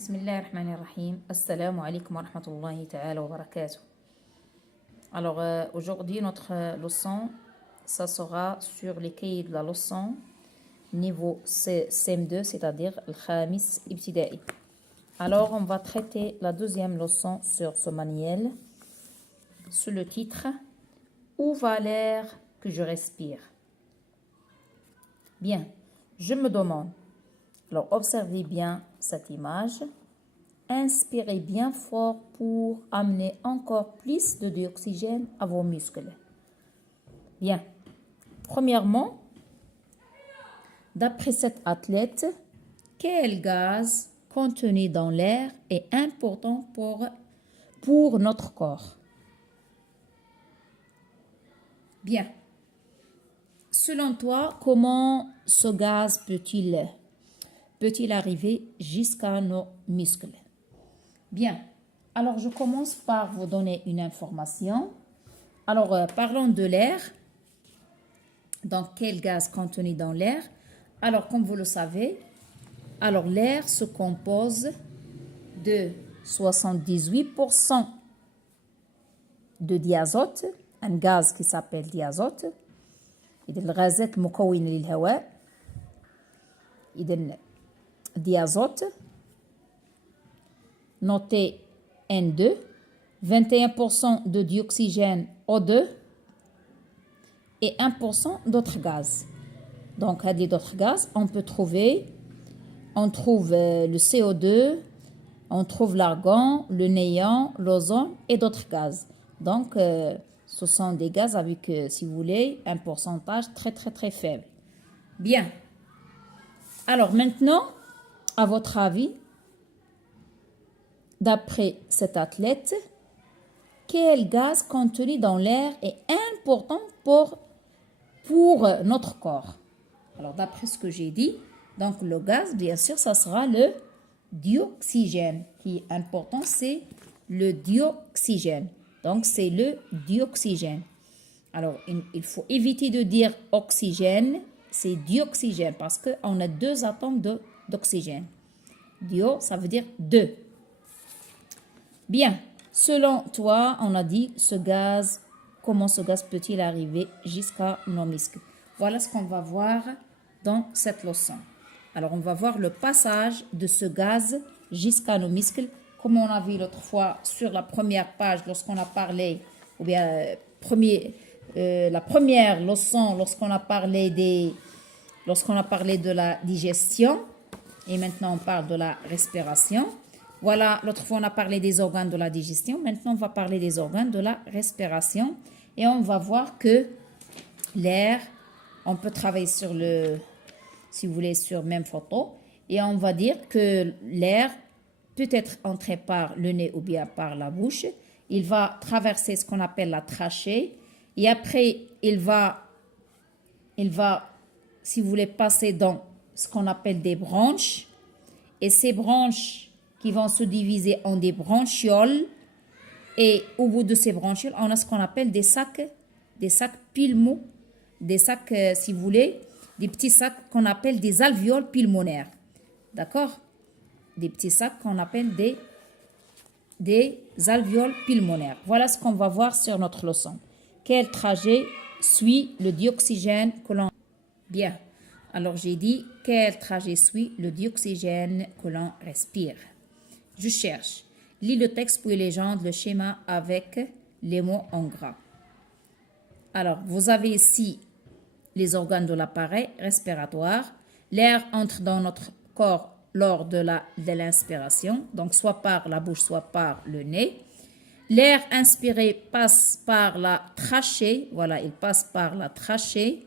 Bismillahirrahmanirrahim. Assalamu alaikum wa rahmatullahi ta'ala wa barakatuh. Alors aujourd'hui notre leçon, ça sera sur les cahiers de la leçon niveau CM2, c'est-à-dire le Khamis Ibtida'i. Alors on va traiter la deuxième leçon sur ce manuel sous le titre Où va l'air que je respire? Bien, je me demande. Alors observez bien cette image. Inspirez bien fort pour amener encore plus de dioxygène à vos muscles. Bien. Premièrement, d'après cet athlète, quel gaz contenu dans l'air est important pour notre corps? Bien. Selon toi, comment ce gaz peut-il arriver jusqu'à nos muscles? Bien. Alors, je commence par vous donner une information. Alors, parlons de l'air. Donc, quel gaz contenu dans l'air? Alors, comme vous le savez, alors l'air se compose de 78% de diazote, un gaz qui s'appelle diazote. إذا الغازات المكونة للهواء إذا diazote, noté N2, 21% de dioxygène O2 et 1% d'autres gaz. Donc, à d'autres gaz, on trouve le CO2, on trouve l'argon, le néon, l'ozone et d'autres gaz. Donc, ce sont des gaz avec, si vous voulez, un pourcentage très, très, très faible. Bien. Alors, maintenant, à votre avis, d'après cet athlète, quel gaz contenu dans l'air est important pour notre corps? Alors, d'après ce que j'ai dit, donc le gaz, bien sûr, ça sera le dioxygène. Qui est important, c'est le dioxygène. Donc, c'est le dioxygène. Alors, il faut éviter de dire oxygène, c'est dioxygène parce qu'on a deux atomes d'oxygène. Dio, ça veut dire deux. Bien, selon toi, on a dit comment ce gaz peut-il arriver jusqu'à nos muscles? Voilà ce qu'on va voir dans cette leçon. Alors, on va voir le passage de ce gaz jusqu'à nos muscles, comme on a vu l'autre fois sur la première page lorsqu'on a parlé, ou bien la première leçon lorsqu'on a parlé de la digestion, et maintenant on parle de la respiration. Voilà, l'autre fois on a parlé des organes de la digestion, maintenant on va parler des organes de la respiration, et on va voir que l'air, on peut travailler sur si vous voulez, sur même photo, et on va dire que l'air peut être entré par le nez ou bien par la bouche. Il va traverser ce qu'on appelle la trachée, et après il va, si vous voulez, passer dans ce qu'on appelle des branches, et ces branches qui vont se diviser en des branchioles, et au bout de ces branchioles, on a ce qu'on appelle des sacs pulmo, des sacs, si vous voulez, des petits sacs qu'on appelle des alvéoles pulmonaires. D'accord? Des petits sacs qu'on appelle des alvéoles pulmonaires. Voilà ce qu'on va voir sur notre leçon. Quel trajet suit le dioxygène que l'on... Bien. Alors, j'ai dit, quel trajet suit le dioxygène que l'on respire? Je cherche. Lis le texte puis légende le schéma avec les mots en gras. Alors, vous avez ici les organes de l'appareil respiratoire. L'air entre dans notre corps lors de l'inspiration, donc soit par la bouche, soit par le nez. L'air inspiré passe par la trachée, voilà, il passe par la trachée,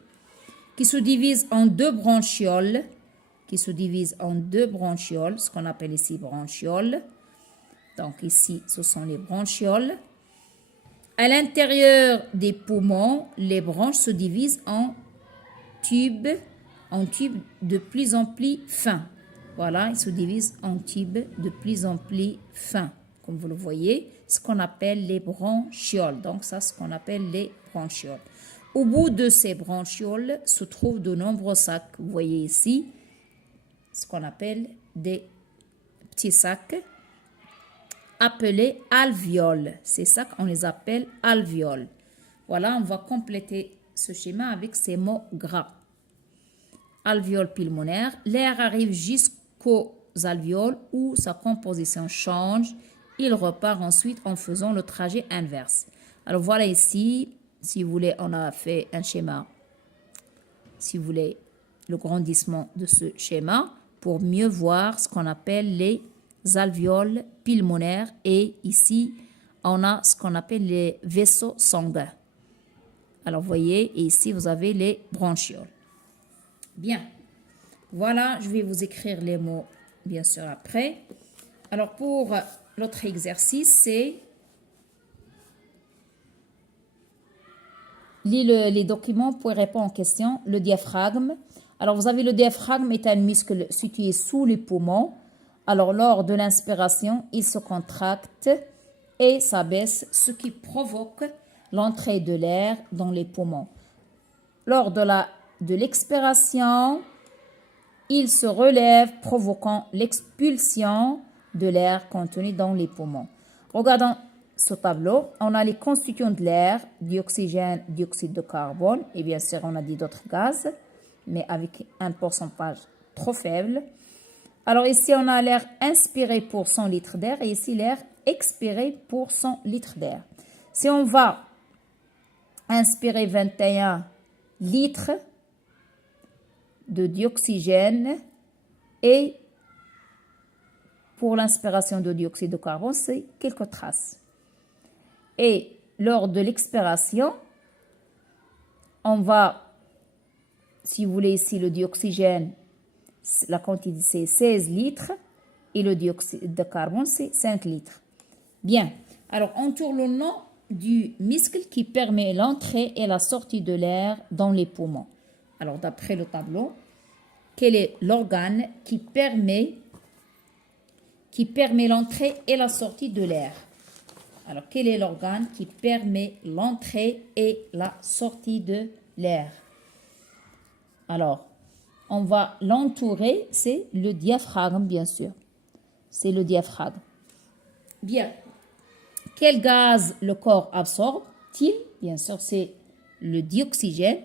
qui se divise en deux branchioles, ce qu'on appelle ici branchioles. Donc ici, ce sont les branchioles. À l'intérieur des poumons, les branches se divisent en tubes de plus en plus fins. Voilà, ils se divisent en tubes de plus en plus fins. Comme vous le voyez, ce qu'on appelle les branchioles. Donc ça, ce qu'on appelle les branchioles. Au bout de ces branchioles se trouvent de nombreux sacs. Vous voyez ici ce qu'on appelle des petits sacs appelés alvéoles. Ces sacs, on les appelle alvéoles. Voilà, on va compléter ce schéma avec ces mots gras. Alvéoles pulmonaires, l'air arrive jusqu'aux alvéoles où sa composition change. Il repart ensuite en faisant le trajet inverse. Alors voilà ici, si vous voulez, on a fait un schéma. Si vous voulez, le grandissement de ce schéma pour mieux voir ce qu'on appelle les alvéoles pulmonaires. Et ici, on a ce qu'on appelle les vaisseaux sanguins. Alors, vous voyez, et ici, vous avez les bronchioles. Bien. Voilà, je vais vous écrire les mots, bien sûr, après. Alors, pour l'autre exercice, c'est lis les documents pour répondre aux questions. Le diaphragme. Alors, vous avez le diaphragme est un muscle situé sous les poumons. Alors, lors de l'inspiration, il se contracte et s'abaisse, ce qui provoque l'entrée de l'air dans les poumons. Lors de l'expiration, il se relève, provoquant l'expulsion de l'air contenu dans les poumons. Regardons ce tableau. On a les constituants de l'air, dioxygène, dioxyde de carbone, et bien sûr, on a dit d'autres gaz, mais avec un pourcentage trop faible. Alors ici, on a l'air inspiré pour 100 litres d'air et ici, l'air expiré pour 100 litres d'air. Si on va inspirer 21 litres de dioxygène et pour l'inspiration de dioxyde de carbone, c'est quelques traces. Et lors de l'expiration, on va, si vous voulez ici le dioxygène, la quantité c'est 16 litres et le dioxyde de carbone c'est 5 litres. Bien, alors on tourne le nom du muscle qui permet l'entrée et la sortie de l'air dans les poumons. Alors d'après le tableau, quel est l'organe qui permet l'entrée et la sortie de l'air? Alors quel est l'organe qui permet l'entrée et la sortie de l'air? Alors, on va l'entourer, c'est le diaphragme, bien sûr. C'est le diaphragme. Bien. Quel gaz le corps absorbe-t-il? Bien sûr, c'est le dioxygène.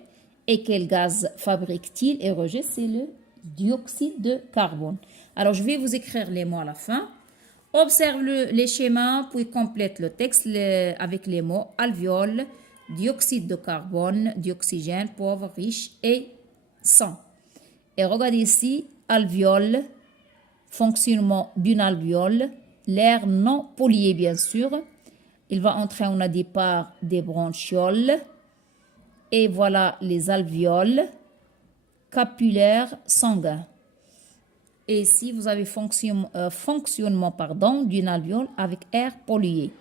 Et quel gaz fabrique-t-il et rejette? C'est le dioxyde de carbone. Alors, je vais vous écrire les mots à la fin. Observe les schémas, puis complète le texte avec les mots alvéoles, dioxyde de carbone, dioxygène, pauvre, riche et sang. Et regardez ici, alvéole, fonctionnement d'une alvéole, l'air non pollué bien sûr. Il va entrer, on a dit, par des bronchioles. Et voilà les alvéoles capillaires sanguins. Et ici, vous avez fonctionnement d'une alvéole avec air pollué.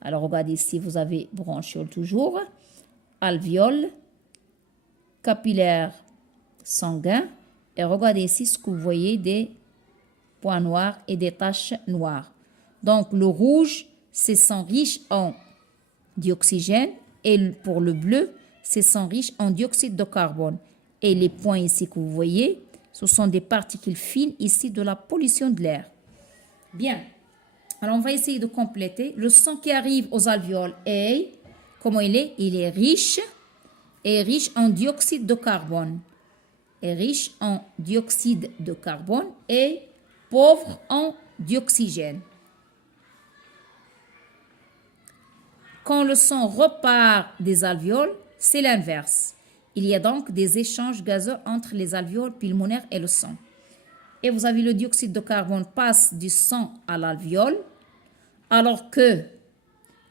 Alors, regardez ici, vous avez bronchiole toujours, alvéole, capillaire sanguin. Et regardez ici ce que vous voyez, des points noirs et des taches noires. Donc, le rouge, c'est sang riche en dioxygène. Et pour le bleu, c'est sang riche en dioxyde de carbone. Et les points ici que vous voyez, ce sont des particules fines ici de la pollution de l'air. Bien. Alors, on va essayer de compléter. Le sang qui arrive aux alvéoles est, comment il est? Il est riche et riche en dioxyde de carbone. Et riche en dioxyde de carbone et pauvre en dioxygène. Quand le sang repart des alvéoles, c'est l'inverse. Il y a donc des échanges gazeux entre les alvéoles pulmonaires et le sang. Et vous avez le dioxyde de carbone passe du sang à l'alvéole, alors que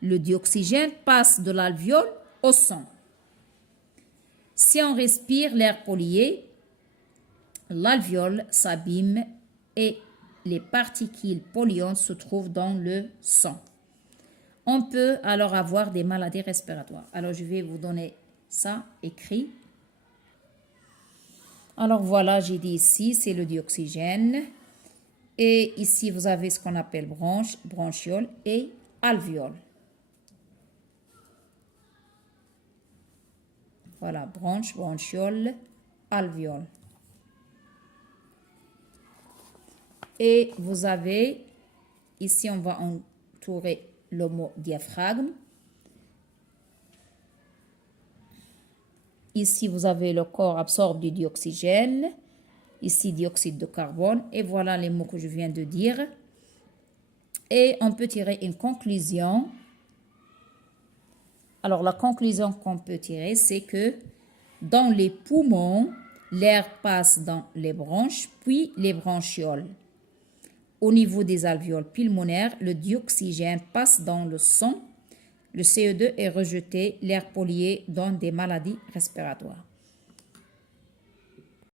le dioxygène passe de l'alvéole au sang. Si on respire l'air pollué, l'alvéole s'abîme et les particules polluantes se trouvent dans le sang. On peut alors avoir des maladies respiratoires. Alors, je vais vous donner ça écrit. Alors, voilà, j'ai dit ici, c'est le dioxygène. Et ici, vous avez ce qu'on appelle bronchiole et alvéole. Voilà, bronchiole, alvéole. Et vous avez, ici on va entourer le mot diaphragme. Ici vous avez le corps absorbe du dioxygène. Ici dioxyde de carbone. Et voilà les mots que je viens de dire. Et on peut tirer une conclusion. Alors la conclusion qu'on peut tirer, c'est que dans les poumons, l'air passe dans les bronches, puis les bronchioles. Au niveau des alvéoles pulmonaires, le dioxygène passe dans le sang, le CO2 est rejeté, l'air pollué donne des maladies respiratoires.